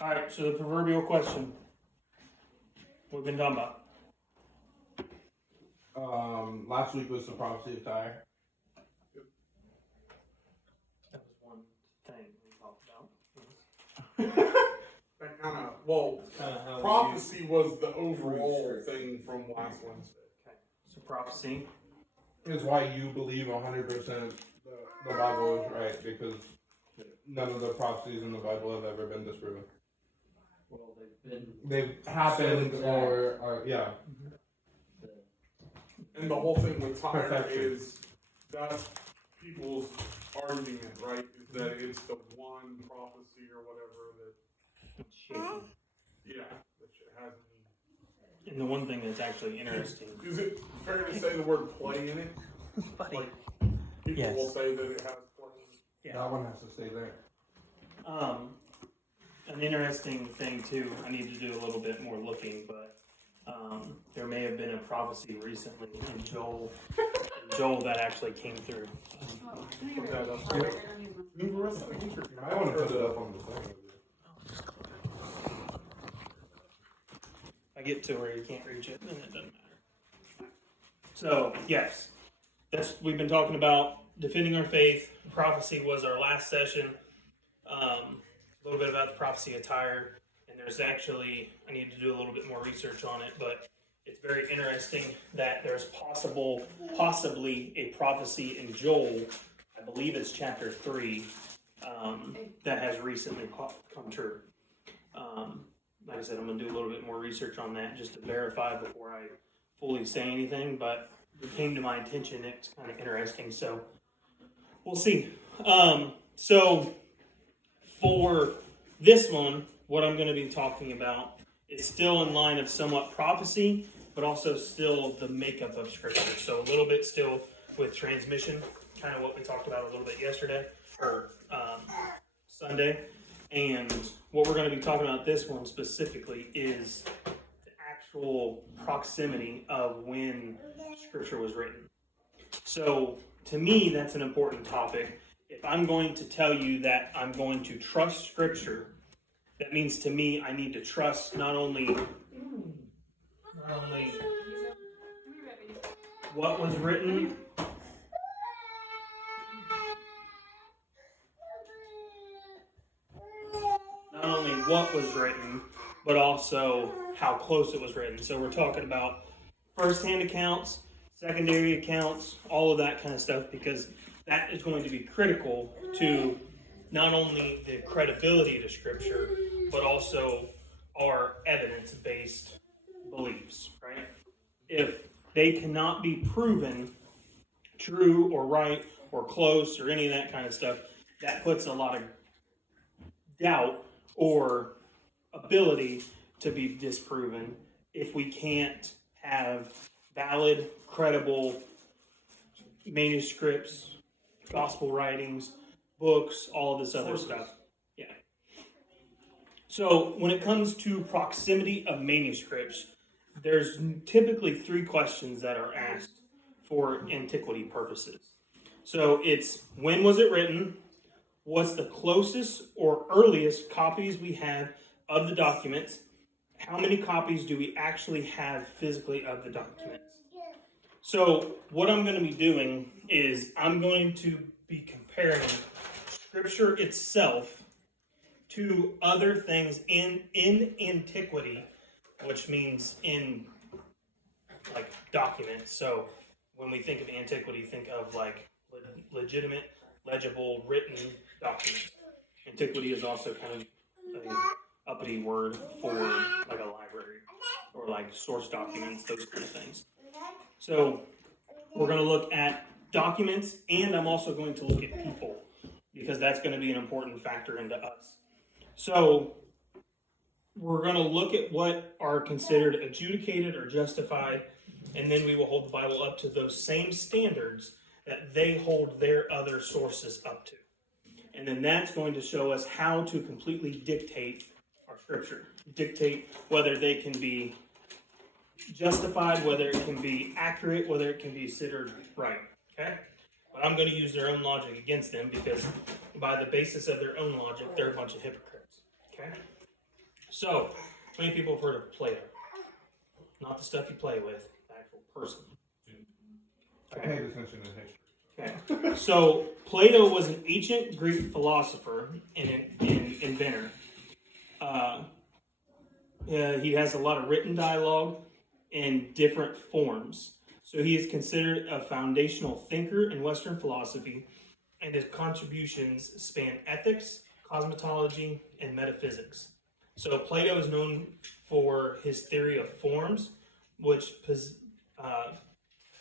Alright, so the proverbial question. We've been talking about. Last week was the prophecy of Tyre. That was one thing we talked about. That kind of, well, How prophecy was the overall thing from last Wednesday. Okay, so prophecy. is why you believe 100% the Bible is right, because none of the prophecies in the Bible have ever been disproven. Well, they've been. They've happened So or yeah. And the whole thing with Tyre Perfection. is that's people's argument, right? Is that it's the one prophecy or whatever that, Shaky. yeah, that shit has any. And the one thing that's actually interesting. Is it fair to say the word play in it? Buddy. Like, people Yes. will say that it has play in it. That one has to stay there. An interesting thing too, I need to do a little bit more looking, but there may have been a prophecy recently in Joel that actually came through. Move the rest of the I want to put it up on the thing. If I get to where you can't reach it, then it doesn't matter. So, yes, we've been talking about defending our faith. Prophecy was our last session. A little bit about the prophecy of Tyre, and there's actually, I need to do a little bit more research on it, but it's very interesting that there's possibly a prophecy in Joel, I believe it's chapter 3, that has recently come true. Like I said, I'm going to do a little bit more research on that just to verify before I fully say anything, but it came to my attention. It's kind of interesting, so we'll see. So for this one, what I'm going to be talking about is still in line of somewhat prophecy, but also still the makeup of Scripture. So a little bit still with transmission, kind of what we talked about a little bit yesterday, or Sunday. And what we're going to be talking about this one specifically is the actual proximity of when Scripture was written. So to me, that's an important topic. If I'm going to tell you that I'm going to trust Scripture, that means to me I need to trust not only what was written, but also how close it was written. So we're talking about first-hand accounts, secondary accounts, all of that kind of stuff, because that is going to be critical to not only the credibility to Scripture, but also our evidence-based beliefs, right? If they cannot be proven true or right or close or any of that kind of stuff, that puts a lot of doubt or ability to be disproven if we can't have valid, credible manuscripts, gospel writings, books, all of this other stuff. Yeah. So when it comes to proximity of manuscripts, there's typically 3 questions that are asked for antiquity purposes. So it's when was it written? What's the closest or earliest copies we have of the documents? How many copies do we actually have physically of the documents? So what I'm going to be doing is I'm going to be comparing Scripture itself to other things in antiquity, which means in like documents. So when we think of antiquity, think of like legitimate, legible, written documents. Antiquity is also kind of an uppity word for like a library or like source documents, those kind of things. So we're going to look at documents, and I'm also going to look at people, because that's going to be an important factor into us. So we're going to look at what are considered adjudicated or justified, and then we will hold the Bible up to those same standards that they hold their other sources up to. And then that's going to show us how to completely dictate our Scripture. Dictate whether they can be justified, whether it can be accurate, whether it can be considered right. Okay? But I'm going to use their own logic against them, because by the basis of their own logic, they're a bunch of hypocrites. Okay? So, many people have heard of Plato. Not the stuff you play with, the actual person. I paid attention to history. Okay. So, Plato was an ancient Greek philosopher and inventor. He has a lot of written dialogue in different forms. So, he is considered a foundational thinker in Western philosophy, and his contributions span ethics, cosmology, and metaphysics. So Plato is known for his theory of forms, which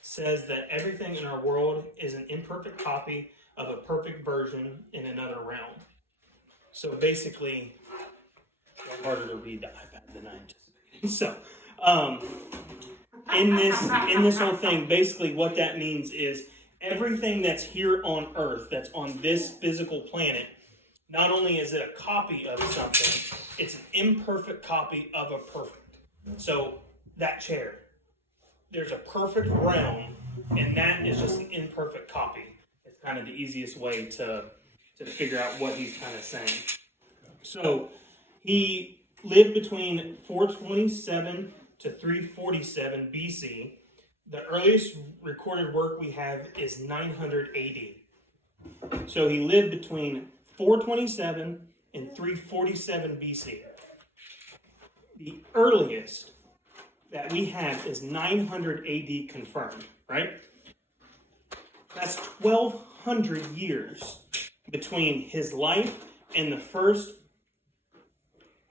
says that everything in our world is an imperfect copy of a perfect version in another realm. So basically, it's harder to read the iPad than I anticipated. So, in this whole thing, basically what that means is everything that's here on Earth, that's on this physical planet, not only is it a copy of something, it's an imperfect copy of a perfect. So that chair, there's a perfect realm, and that is just an imperfect copy. It's kind of the easiest way to figure out what he's kind of saying. So he lived between 427 to 347 BC. The earliest recorded work we have is 900 AD. So he lived between 427 and 347 BC. The earliest that we have is 900 AD confirmed, right? That's 1,200 years between his life and the first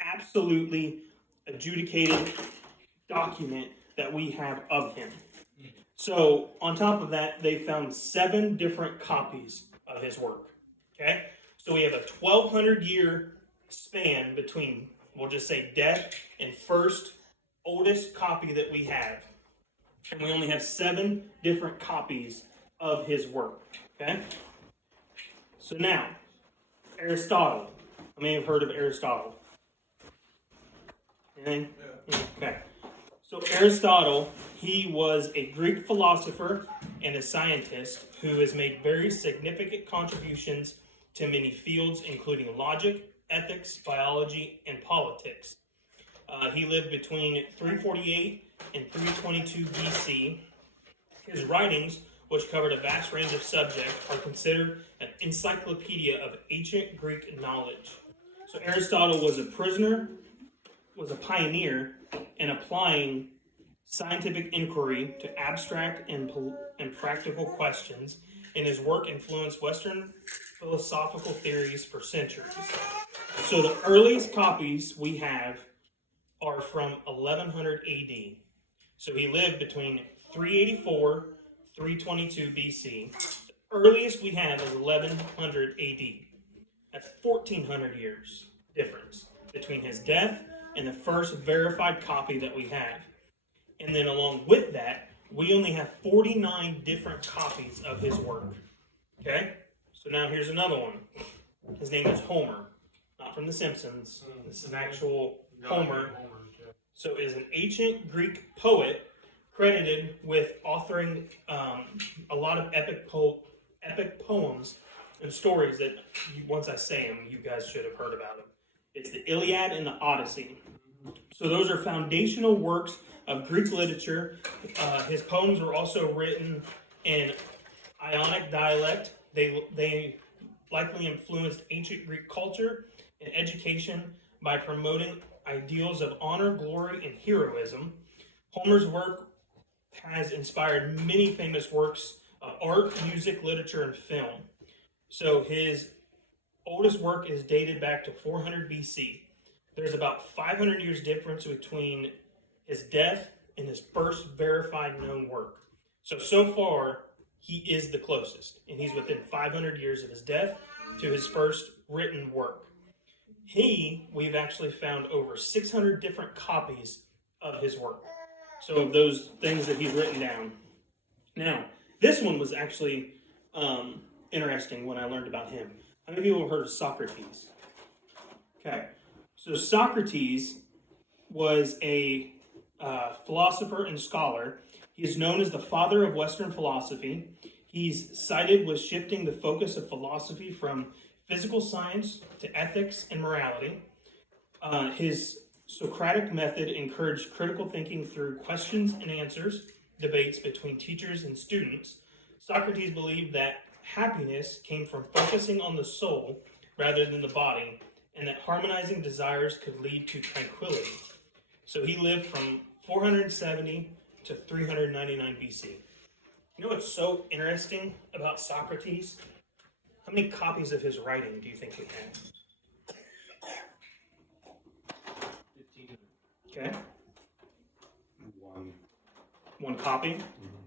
absolutely adjudicated document that we have of him. So, on top of that, they found 7 different copies of his work. Okay? So, we have a 1,200 year span between, we'll just say, death and first oldest copy that we have. And we only have 7 different copies of his work. Okay? So, now, Aristotle. I may have heard of Aristotle. Anything? Okay. So Aristotle, he was a Greek philosopher and a scientist who has made very significant contributions to many fields, including logic, ethics, biology, and politics. He lived between 348 and 322 BC. His writings, which covered a vast range of subjects, are considered an encyclopedia of ancient Greek knowledge. So Aristotle was a pioneer in applying scientific inquiry to abstract and practical questions, and his work influenced Western philosophical theories for centuries. So the earliest copies we have are from 1100 AD. So he lived between 384 322 BC. The earliest we have is 1100 AD. That's 1400 years difference between his death and the first verified copy that we have. And then along with that, we only have 49 different copies of his work. Okay? So now here's another one. His name is Homer. Not from The Simpsons. This is an actual Homer. So is an ancient Greek poet credited with authoring a lot of epic poems and stories that, once I say them, you guys should have heard about them. It's the Iliad and the Odyssey. So those are foundational works of Greek literature. His poems were also written in Ionic dialect. They likely influenced ancient Greek culture and education by promoting ideals of honor, glory, and heroism. Homer's work has inspired many famous works of art, music, literature, and film. So his oldest work is dated back to 400 BC. There's about 500 years difference between his death and his first verified known work. So far, he is the closest, and he's within 500 years of his death to his first written work. We've actually found over 600 different copies of his work. So of those things that he's written down. Now, this one was actually interesting when I learned about him. How many people have heard of Socrates? Okay, so Socrates was a philosopher and scholar. He is known as the father of Western philosophy. He's cited with shifting the focus of philosophy from physical science to ethics and morality. His Socratic method encouraged critical thinking through questions and answers, debates between teachers and students. Socrates believed that happiness came from focusing on the soul rather than the body, and that harmonizing desires could lead to tranquility. So he lived from 470 to 399 BC. You know what's so interesting about Socrates? How many copies of his writing do you think we have? 15. Okay. One. One copy?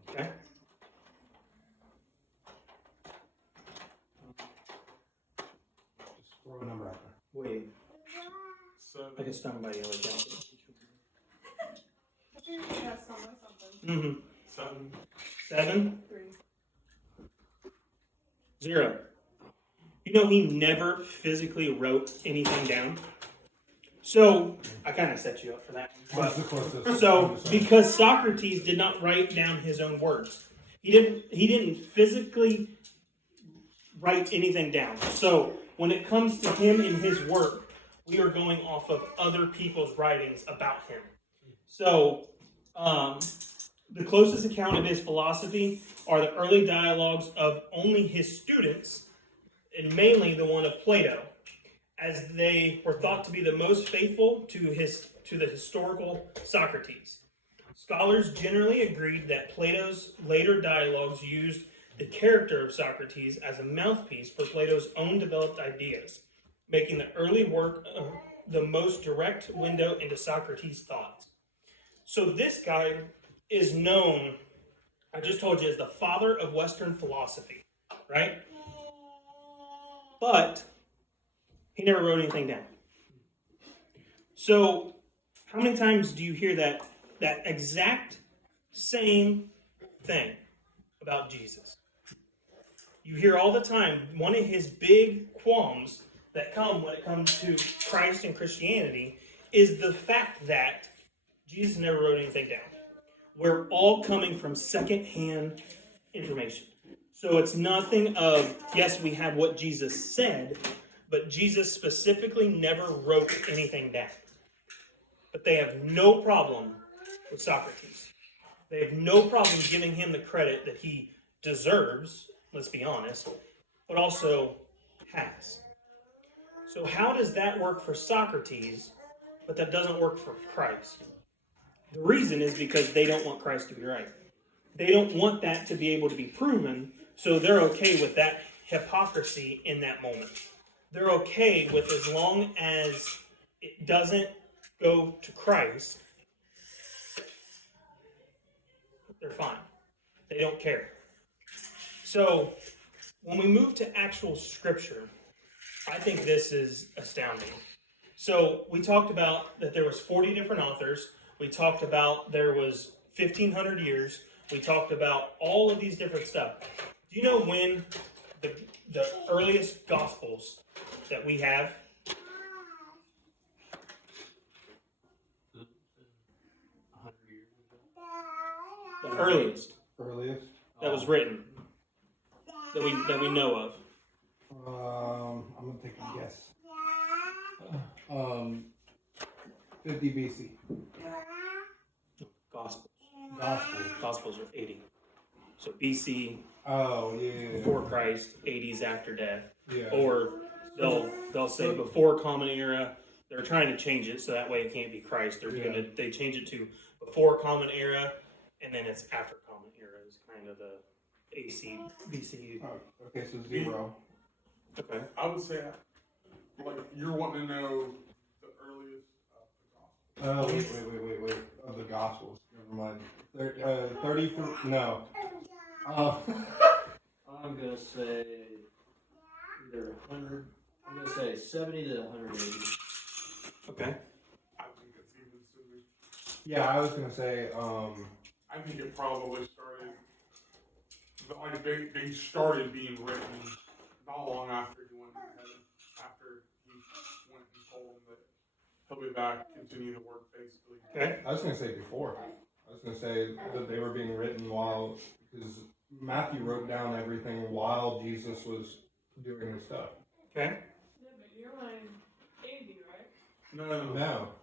Okay. Just throw a number out there. Wait, So, I get stung by a yellow jacket. Yeah, something. Mm-hmm. 7. 7? 3. 0. You know, he never physically wrote anything down. So, I kind of set you up for that one. What's the closest? So, because Socrates did not write down his own words, he didn't physically write anything down. So, when it comes to him and his work, we are going off of other people's writings about him. So, the closest account of his philosophy are the early dialogues of only his students, and mainly the one of Plato, as they were thought to be the most faithful to the historical Socrates. Scholars generally agreed that Plato's later dialogues used the character of Socrates as a mouthpiece for Plato's own developed ideas, making the early work the most direct window into Socrates' thoughts. So this guy is known, I just told you, as the father of Western philosophy, right? But he never wrote anything down. So how many times do you hear that exact same thing about Jesus? You hear all the time, one of his big qualms that come when it comes to Christ and Christianity is the fact that Jesus never wrote anything down. We're all coming from secondhand information. So it's nothing of, yes, we have what Jesus said, but Jesus specifically never wrote anything down. But they have no problem with Socrates. They have no problem giving him the credit that he deserves, let's be honest, but also has. So how does that work for Socrates, but that doesn't work for Christ? The reason is because they don't want Christ to be right. They don't want that to be able to be proven, so they're okay with that hypocrisy in that moment. They're okay with as long as it doesn't go to Christ, they're fine. They don't care. So, when we move to actual scripture, I think this is astounding. So, we talked about that there was 40 different authors. We talked about there was 1,500 years. We talked about all of these different stuff. Do you know when the earliest gospels that we have? 100 years ago. The earliest Earliest. that was written that we know of. I'm gonna take a guess. 50 BC. Gospels. Gospel. Gospels are 80. So BC, Oh yeah. before Christ, 80s after death. Yeah. Or they'll say before Common Era. They're trying to change it so that way it can't be Christ. They change it to before Common Era, and then it's after Common Era is kind of the AC BC. Oh, okay, so 0. Okay. I would say, like, you're wanting to know the earliest of the gospel. Oh wait. Of the Gospels. Never mind. 30 for no. I'm gonna say either 100. I'm gonna say 70 to 180. Okay. I think it's even sooner. Yeah, I was gonna say I think it probably started, like, they started being written not long after he went to heaven, after he went and told them that he'll be back, continue to work, basically. Okay. I was gonna say before. I was gonna say that they were being written while, because Matthew wrote down everything while Jesus was doing his stuff. Okay. Yeah, but you're like 80, right? No. No.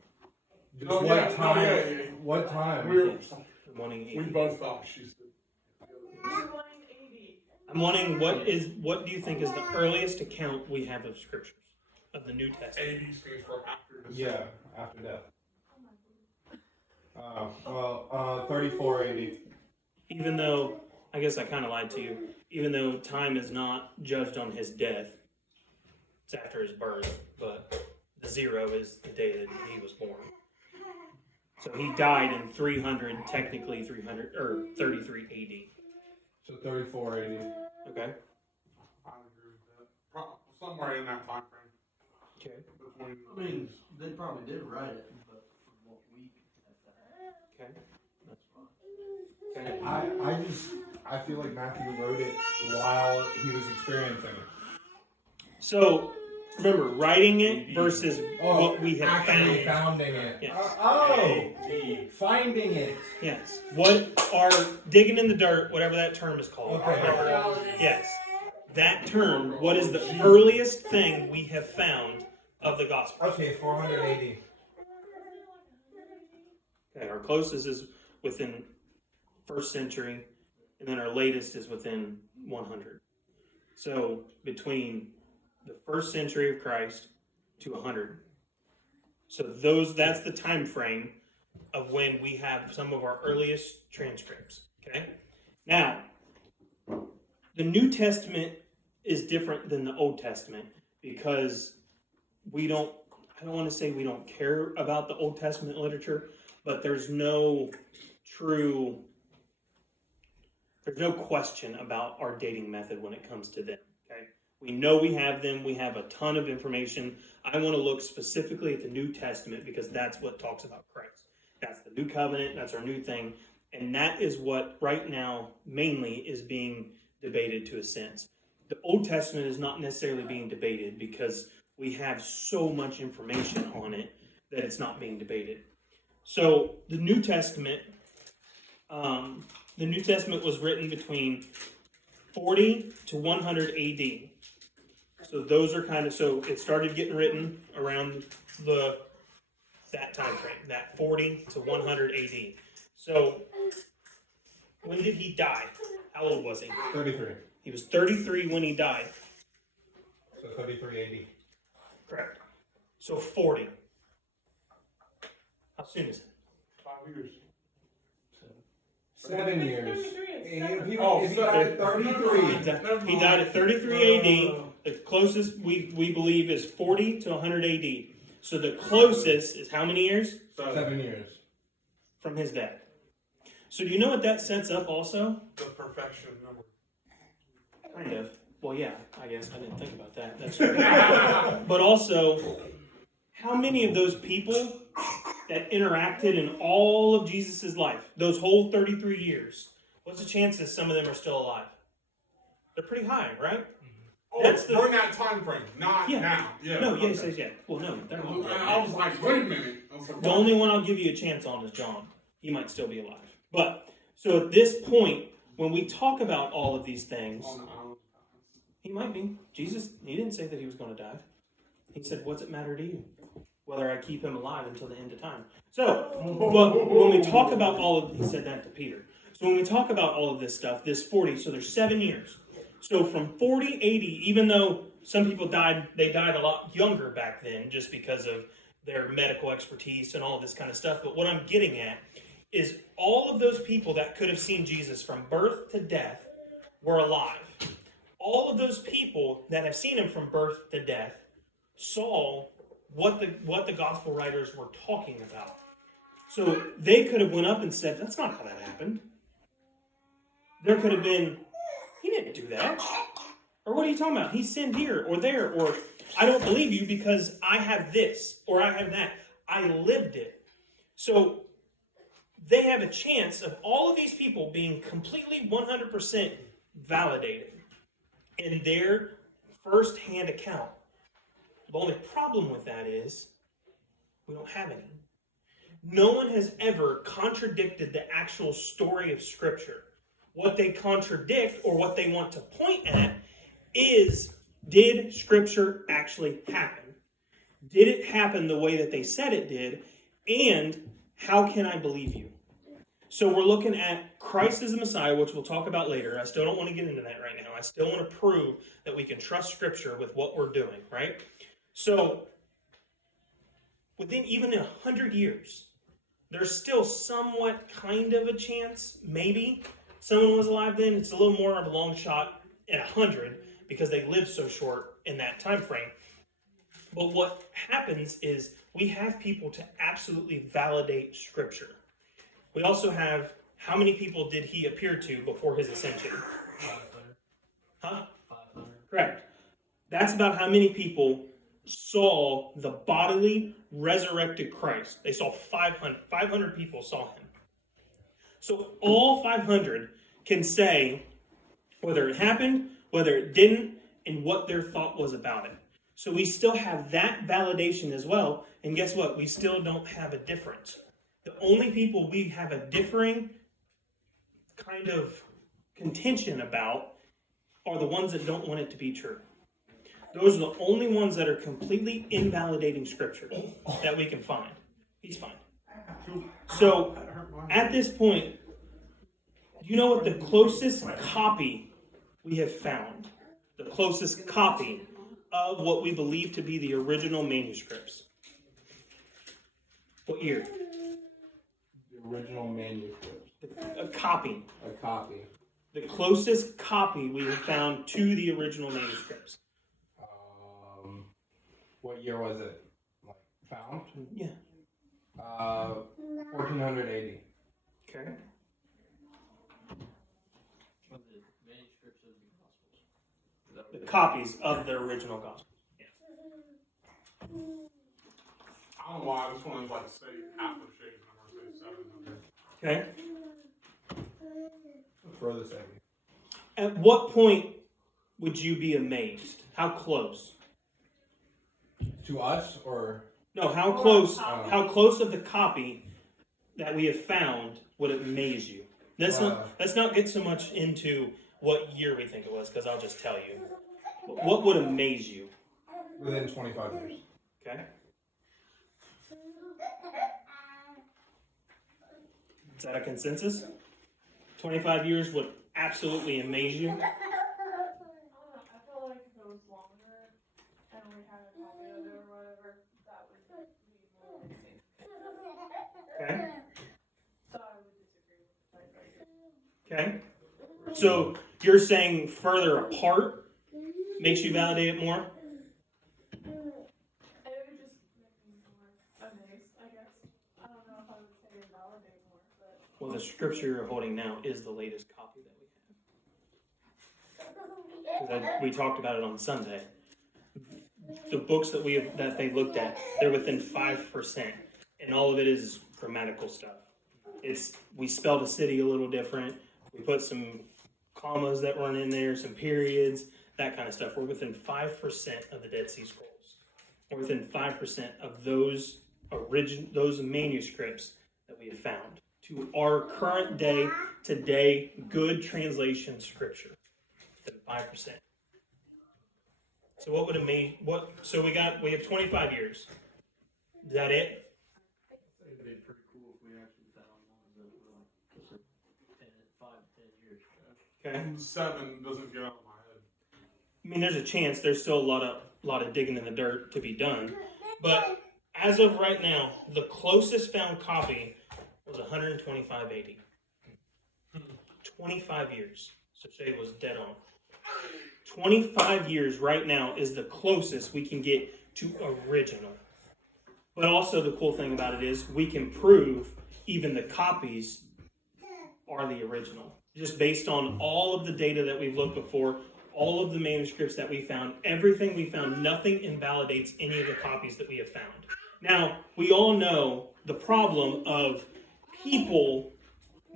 Oh, what yeah, time? oh, yeah, yeah. What time? We're, Wanting we 80. both thought she said. I'm wanting what do you think is the earliest account we have of scriptures of the New Testament? 80 stands for after the Yeah, after death. 3480. Even though, I guess I kind of lied to you, even though time is not judged on his death, it's after his birth, but the 0 is the day that he was born. So he died in 300, technically 300, or 33 AD. So 3480. Okay? I agree with that. Somewhere in that time frame. Okay. Between. I mean, they probably did write it, but from what we have found, Okay. that's fine. Okay. I feel like Matthew wrote it while he was experiencing it. So, remember, writing it versus what we have actually found. founding it. Yes. Finding it. Yes. What are digging in the dirt, whatever that term is called. Okay. Yes. That term, what is the earliest thing we have found of the gospel? Okay, 480. Okay, our closest is within 1st century, and then our latest is within 100. So between the 1st century of Christ to 100. So that's the time frame of when we have some of our earliest transcripts. Okay? Now, the New Testament is different than the Old Testament because I don't want to say we don't care about the Old Testament literature, but there's no question about our dating method when it comes to them. Okay? We know we have them. We have a ton of information. I want to look specifically at the New Testament because that's what talks about Christ. That's the new covenant. That's our new thing. And that is what right now mainly is being debated to a sense. The Old Testament is not necessarily being debated because we have so much information on it that it's not being debated. So the New Testament was written between 40 to 100 AD. So those are so it started getting written around that time frame, that 40 to 100 AD. So when did he die? How old was he? 33. He was 33 when he died. So 3380. Correct. So 40. How soon is it? 5 years. 7 years. If he Oh, died at 33. He died at 33 AD. The closest we believe is 40 to 100 AD. So the closest is how many years? 7 years. From his death. So do you know what that sets up also? The perfection of number. Kind of. Well, yeah, I guess I didn't think about that. That's true. But also, how many of those people that interacted in all of Jesus' life, those whole 33 years, what's the chances some of them are still alive? They're pretty high, right? Oh, That's during that time frame, not Yeah. now. Yeah. No, okay. yes, yes, yeah. Well, no, they're not. I was like, wait a minute. I was like, The only one I'll give you a chance on is John. He might still be alive. But, so at this point, when we talk about all of these things, on the island. he might be. Jesus, he didn't say that he was going to die. He said, what's it matter to you? Whether I keep him alive until the end of time. So, but when we talk about he said that to Peter. So when we talk about all of this stuff, this 40, so there's 7 years. So from 40, 80, even though some people they died a lot younger back then just because of their medical expertise and all this kind of stuff. But what I'm getting at is all of those people that could have seen Jesus from birth to death were alive. All of those people that have seen him from birth to death saw what the gospel writers were talking about. So they could have went up and said, that's not how that happened. There could have been, he didn't do that. Or what are you talking about? He sinned here or there, or I don't believe you because I have this or I have that. I lived it. So they have a chance of all of these people being completely 100% validated in their first-hand account. The only problem with that is we don't have any. No one has ever contradicted the actual story of Scripture. What they contradict or what they want to point at is, did Scripture actually happen? Did it happen the way that they said it did? And how can I believe you? So we're looking at Christ as the Messiah, which we'll talk about later. I still don't want to get into that right now. I still want to prove that we can trust Scripture with what we're doing, right? So within even 100 years, there's still somewhat kind of a chance, maybe, someone was alive then. It's a little more of a long shot at 100 because they lived so short in that time frame. But what happens is we have people to absolutely validate Scripture. We also have how many people did he appear to before his ascension? 500. Huh? 500. Correct. That's about how many people saw the bodily resurrected Christ. They saw 500. 500 people saw him. So all 500 can say whether it happened, whether it didn't, and what their thought was about it. So we still have that validation as well. And guess what? We still don't have a difference. The only people we have a differing kind of contention about are the ones that don't want it to be true. Those are the only ones that are completely invalidating Scripture that we can find. He's fine. So at this point, do you know what the closest copy we have found? The closest copy of what we believe to be the original manuscripts. What year? The original manuscript. A copy. A copy. The closest copy we have found to the original manuscripts. What year was it? Like, found? Yeah. 1480. Okay. Of the manuscripts of the Gospels. Is that The what copies of the original gospel. I don't know why this one is like say half a shade, and I'm gonna say 700. Okay. Throw this at you. At what point would you be amazed? How close? To us, or No, how close? How close of the copy that we have found would amaze you? Let's not get so much into what year we think it was, because I'll just tell you. What would amaze you? within 25 years? Okay. Is that a consensus? 25 years would absolutely amaze you. I feel like if it was longer and we had a copy of it or whatever, that would be more amazing. Okay. So I would disagree with the Okay. So you're saying further apart makes you validate it more? It would just make me more amazed, I guess. I don't know if I would say validate more, but. Well, the scripture you're holding now is the latest copy that we have. Because we talked about it on Sunday. The books that they looked at, they're within 5%, and all of it is grammatical stuff. We spelled a city a little different. We put some commas that weren't in there, some periods, that kind of stuff. We're within 5% of the Dead Sea Scrolls. We're within 5% of those manuscripts that we have found to our current day, today, good translation scripture. Than 5%. So what would amaze? So we have 25 years. Is that it? It'd be pretty cool if we actually found ones that were like 5 to 10 years. Okay. And 7 doesn't get out of my head. I mean, there's a chance. There's still a lot of digging in the dirt to be done. But as of right now, the closest found copy was 125 AD. 25 years. So Shay was dead on. 25 years right now is the closest we can get to original. But also the cool thing about it is we can prove even the copies are the original. Just based on all of the data that we've looked before, all of the manuscripts that we found, everything we found, nothing invalidates any of the copies that we have found. Now, we all know the problem of people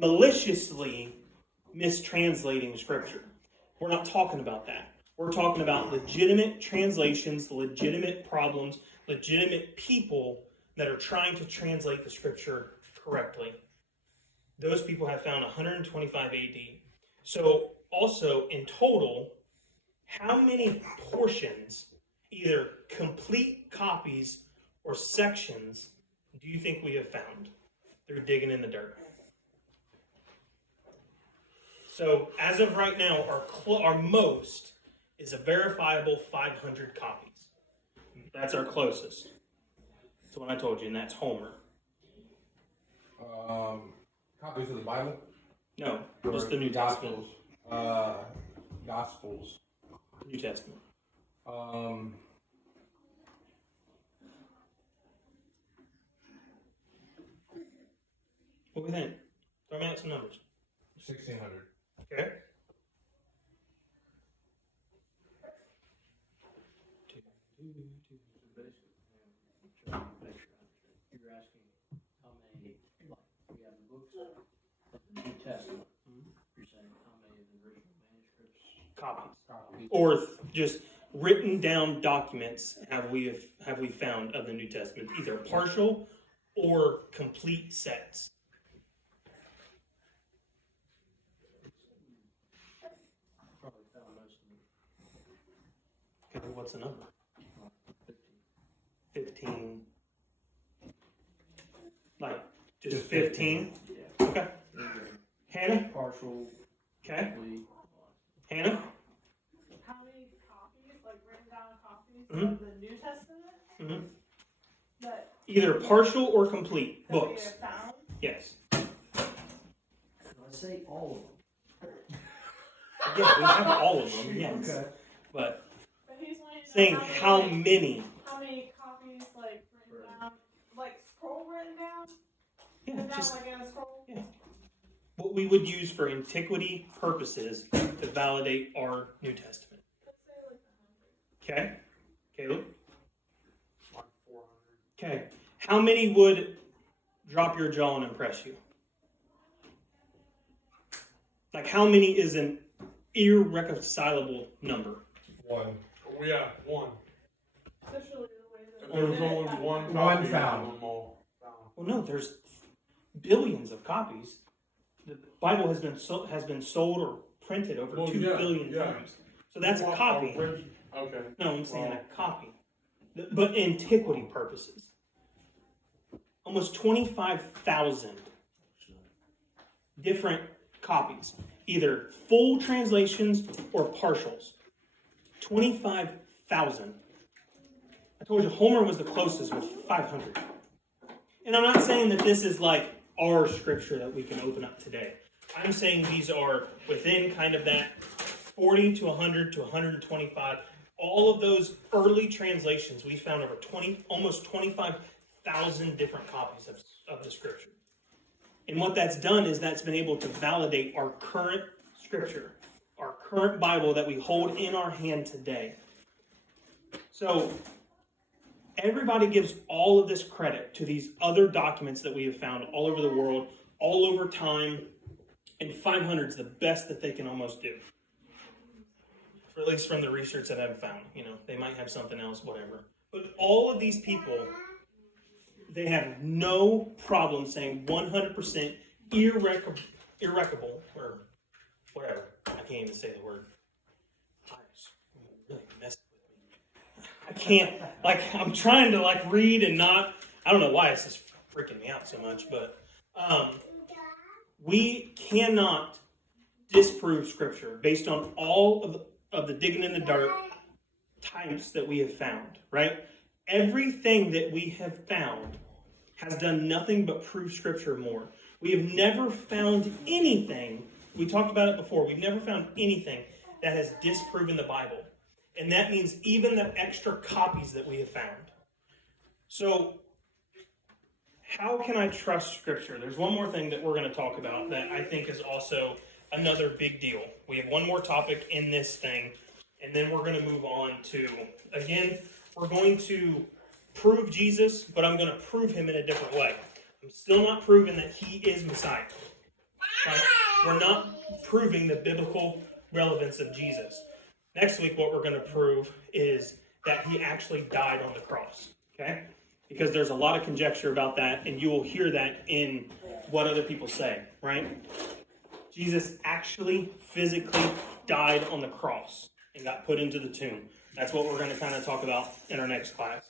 maliciously mistranslating scripture. We're not talking about that. We're talking about legitimate translations, legitimate problems, legitimate people that are trying to translate the scripture correctly. Those people have found 125 AD. So also in total, how many portions, either complete copies or sections, do you think we have found through digging in the dirt? So as of right now, our most is a verifiable 500 copies. That's our closest. That's what I told you, and that's Homer. Copies of the Bible? No, just Or the New Testament. Gospels. Gospels. New Testament. What do we think? Throw me out some numbers. 1,600. Okay. So basically, trying to make sure I understand. You're asking how many, like, we have books of the New Testament. You're saying how many of the original manuscripts? Copies. Copies. Or just written down documents have we found of the New Testament, either partial or complete sets. Probably found most of them. Okay, what's the number? 15. 15. Like, just 15? Yeah. Okay. Either Hannah? partial, Okay. complete. Hannah? How many copies, like written down copies Mhm. of the New Testament Mm-hmm. that, Either partial or complete that we books. have found? Yes. Let's say all of them. Yeah, we have all of them, yes. But But he's wanting to know saying how many, many? how many copies, like, written down, like scroll written down? Yeah, Written down just like in a scroll? yeah. What we would use for antiquity purposes to validate our New Testament. Let's say like 100. Okay? Caleb? Like 400. Okay. How many would drop your jaw and impress you? Like, how many is an irreconcilable number? 1. Oh, yeah, one. Especially the way that. And there was only that- one One copy found. of them all found. Well, no, there's billions of copies. The Bible has been sold or printed over Well, 2 yeah, billion yeah. times. So that's a Well, copy. Okay. No, I'm saying Well- a copy. But antiquity purposes. Almost 25,000 different copies. Either full translations or partials. 25,000. I told you Homer was the closest with 500. And I'm not saying that this is like our scripture that we can open up today. I'm saying these are within kind of that 40 to 100 to 125. All of those early translations, we found over almost 25,000 different copies of the scripture. And what that's done is that's been able to validate our current scripture, our current Bible that we hold in our hand today. So everybody gives all of this credit to these other documents that we have found all over the world, all over time, and 500 is the best that they can almost do. For at least from the research that I've found. You know, they might have something else, whatever. But all of these people, they have no problem saying 100% irrecable, or whatever. I can't even say the word. It's really messing with me. I can't, I'm trying to read and not, I don't know why it's just freaking me out so much, but we cannot disprove scripture based on all of the digging in the dirt types that we have found, right? Everything that we have found has done nothing but prove scripture more. We have never found anything, we talked about it before, we've never found anything that has disproven the Bible. And that means even the extra copies that we have found. So, how can I trust scripture? There's one more thing that we're going to talk about that I think is also another big deal. We have one more topic in this thing, and then we're going to move on to, again, we're going to prove Jesus, but I'm going to prove him in a different way. I'm still not proving that he is Messiah. Right? We're not proving the biblical relevance of Jesus. Next week, what we're going to prove is that he actually died on the cross. Okay? Because there's a lot of conjecture about that, and you will hear that in what other people say, right? Jesus actually physically died on the cross and got put into the tomb. That's what we're going to kind of talk about in our next class.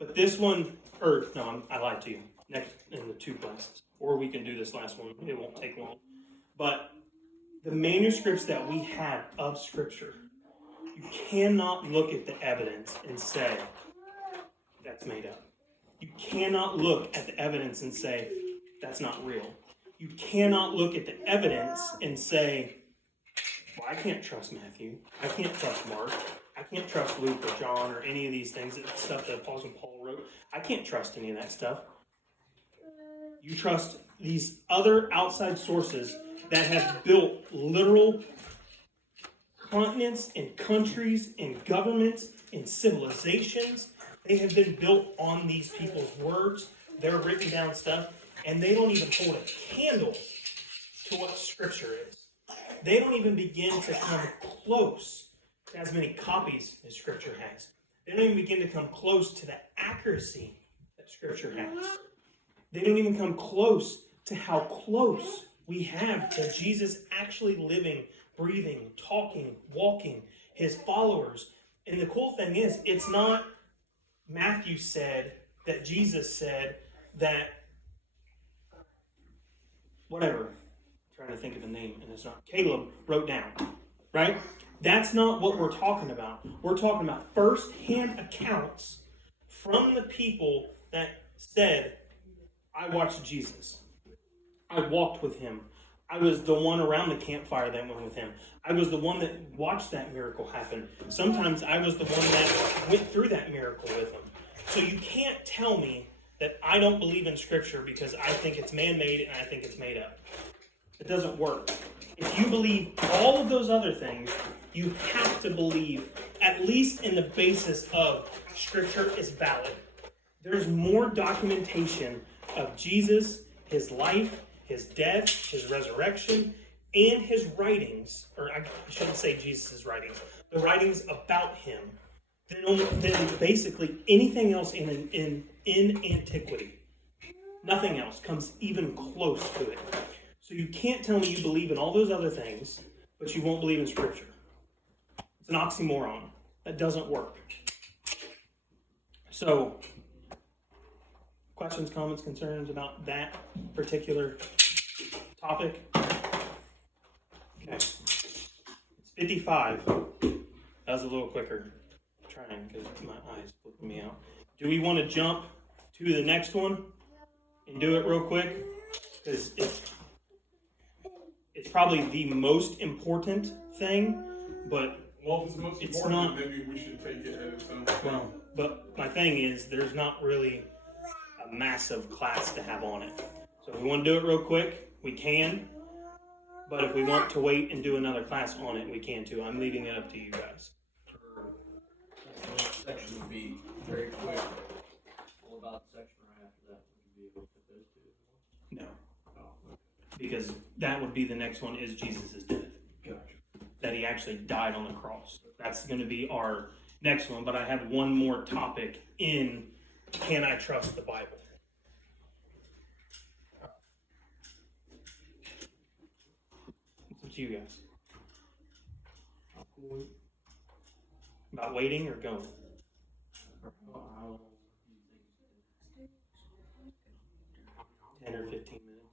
But this one, I lied to you. next in the 2 classes, or we can do this last one. It won't take long. But the manuscripts that we have of Scripture, you cannot look at the evidence and say that's made up. You cannot look at the evidence and say that's not real. You cannot look at the evidence and say, well, I can't trust Matthew. I can't trust Mark. I can't trust Luke or John or any of these things, stuff that Apostle Paul wrote. I can't trust any of that stuff. You trust these other outside sources that have built literal continents and countries and governments and civilizations. They have been built on these people's words, their written down stuff, and they don't even hold a candle to what Scripture is. They don't even begin to come close to as many copies as Scripture has. They don't even begin to come close to the accuracy that Scripture has. They don't even come close to how close we have to Jesus actually living, breathing, talking, walking, his followers. And the cool thing is, it's not Matthew said, that Jesus said, that whatever, I'm trying to think of a name, and it's not, Caleb wrote down, right? That's not what we're talking about. We're talking about first-hand accounts from the people that said, I watched Jesus. I walked with him. I was the one around the campfire that went with him. I was the one that watched that miracle happen. Sometimes I was the one that went through that miracle with him. So you can't tell me that I don't believe in Scripture because I think it's man-made and I think it's made up. It doesn't work. If you believe all of those other things, you have to believe, at least in the basis of Scripture is valid. There's more documentation of Jesus, his life, his death, his resurrection, and his writings, or I shouldn't say Jesus' writings, the writings about him, than basically anything else in antiquity. Nothing else comes even close to it. So you can't tell me you believe in all those other things, but you won't believe in Scripture. It's an oxymoron. That doesn't work. So, questions, comments, concerns about that particular topic? Okay. It's 55. That was a little quicker. I'm trying because my eyes flipping me out. Do we want to jump to the next one and do it real quick? Because it's probably the most important thing, but Well, if it's the most it's important, not. maybe we should take it at its own. Well, but my thing is, there's not really a massive class to have on it. So if we want to do it real quick, we can. But if we want to wait and do another class on it, we can too. I'm leaving it up to you guys. The next section would be very quick. What about the section right after that? Would you be able to put those two? No, Oh, because that would be the next one is Jesus' death. gotcha. That he actually died on the cross. That's going to be our next one. But I have one more topic in Can I Trust the Bible? It's up to you guys. About waiting or going? 10 or 15 minutes.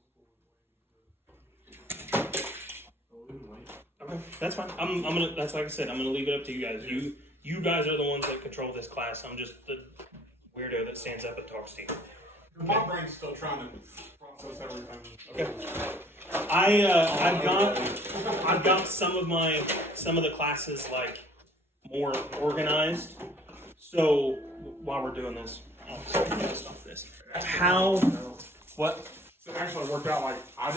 Okay, that's fine. I'm gonna. That's like I said. I'm gonna leave it up to you guys. You guys are the ones that control this class. I'm just the weirdo that stands up and talks to you. My brain's still trying to process everything. Okay. I've got some of the classes like more organized. So while we're doing this, I'll stop this. What? So it actually worked out like I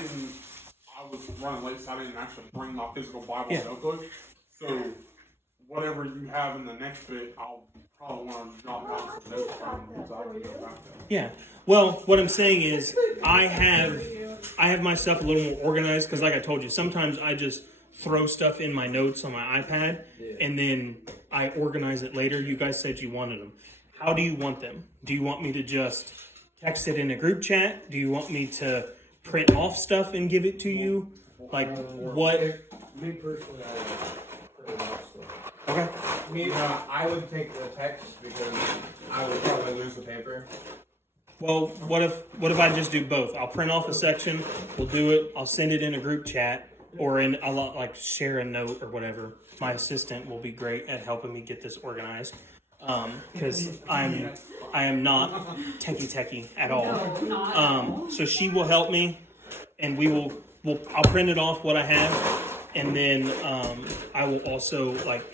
was running late, so I didn't actually bring my physical Bible notebook. So whatever you have in the next bit, I'll probably want to jot down some notes from so I can go back to. Yeah. Well, what I'm saying is I have my stuff a little more organized because, like I told you, sometimes I just throw stuff in my notes on my iPad and then I organize it later. You guys said you wanted them. How do you want them? Do you want me to just text it in a group chat? Do you want me to print off stuff and give it to you? Like what? Me personally, I would print it off stuff. Okay. Me, I would take the text because I would probably lose the paper. Well, what if I just do both? I'll print off a section, we'll do it, I'll send it in a group chat, or I'll like share a note or whatever. My assistant will be great at helping me get this organized. Because I am not techie at all. So she will help me, and I'll print it off what I have, and then I will also like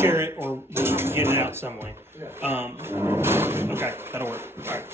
share it or get it out some way. Okay, that'll work. All right.